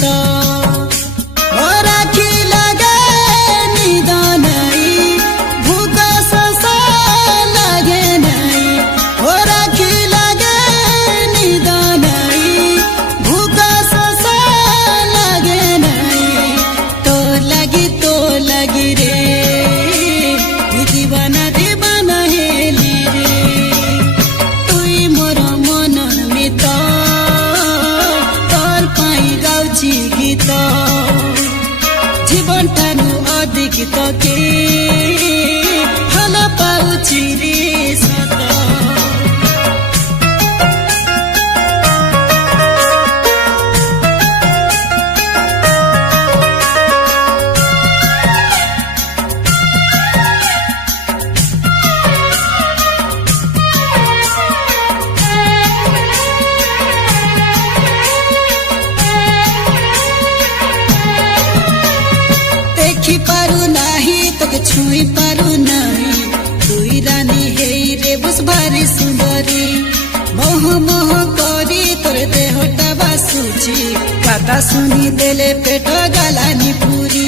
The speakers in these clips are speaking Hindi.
सत राखी लगे निद नाई भूख शोष लगे नाई राखी लगे निद नाई भूख शोष लगे नाई तो लगी रे दीवाना दीवाना हेली रे तुई मोर मनर मित तोर पाई गाउची गीत जीवन ठानु अधिक तके भल पाउची रे सत देखी पारू नाही तोके छुई पारू नाही तुई रानी हेई रे बुस भारी सुंदरी मोह मोह करी तोर देहटा बासुची कथा सुनी देले पेट गालानी पूरी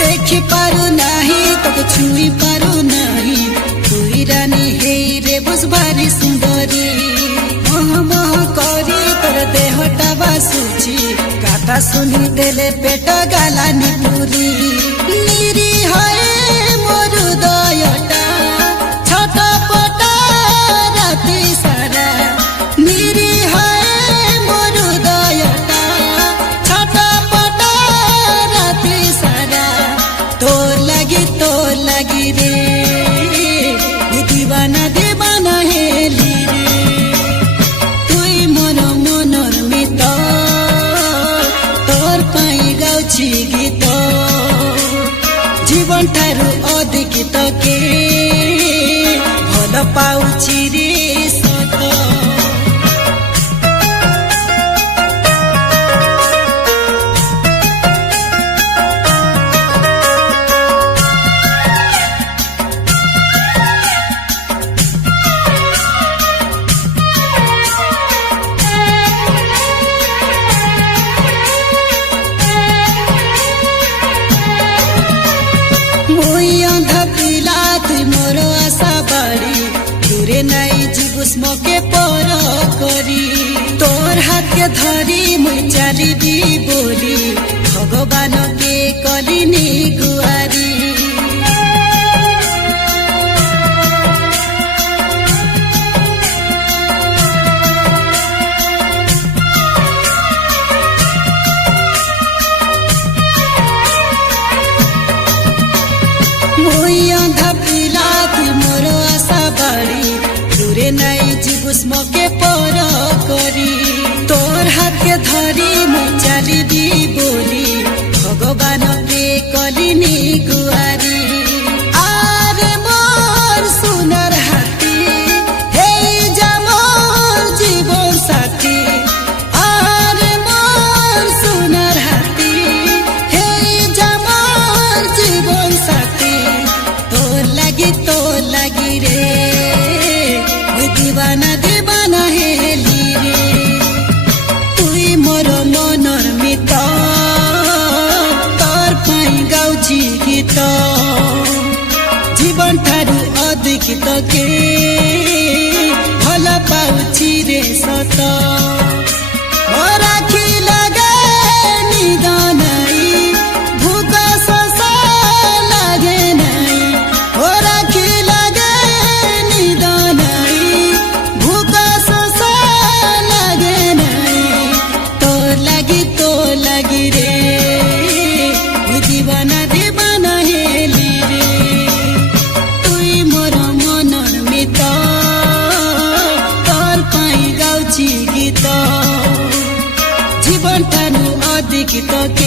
देखी पारू नाही तोके छुई पारू नाही तुई रानी हेई रे बुस भारी सुंदरी मोह मोह करी तोर देहटा बासुची कथा सुनी देले पेट गालानी पूरी निरी हए मोर दयटा छटपटा राति सारा निरी हए मोर दयटा छटपटा राति सारा तो लगी रे दीवाना दीवाना हेली रे तुई मोर मनर मित तोर पाई गाउची गीत जीवन ठारू अधिक तके भल पाउची रे सत मुई अंधा पिला तुई मोर आशा बाड़ी दूरे नाई जीबुस मके पर करी तोर हाथ के धरी मुई चाली दी बोली भगवान के कलिनी गुआरी मुई अंधा पिला तुई मोर आशा बाड़ी दूरे नाई जीबुस मके पर करी तोर हाथ के धरी मुई चाली दी बोली भगवान के कलिनी गुआरी आरे मोर सुनर हाथी हेई जा मोर जीवन साथी आरे मोर सुनर हाथी हेई जा मोर जीवन साथी तो लगी रे दीवाना दीवाना हेली रे तुई मोर मनर मित तोर पाई गाउची गीत जीवन ठारू अधिक तके भल पाउची रे सत राखी लगे निद नाई भूख शोष लगे नाई राखी लगे निद नाई भूख शोष लगे नाई तो लगी रे दीवाना दीवाना हेली रे तुई मोर मनर मित तोर पाई गाउची गीत जीवन ठानु अधिक तके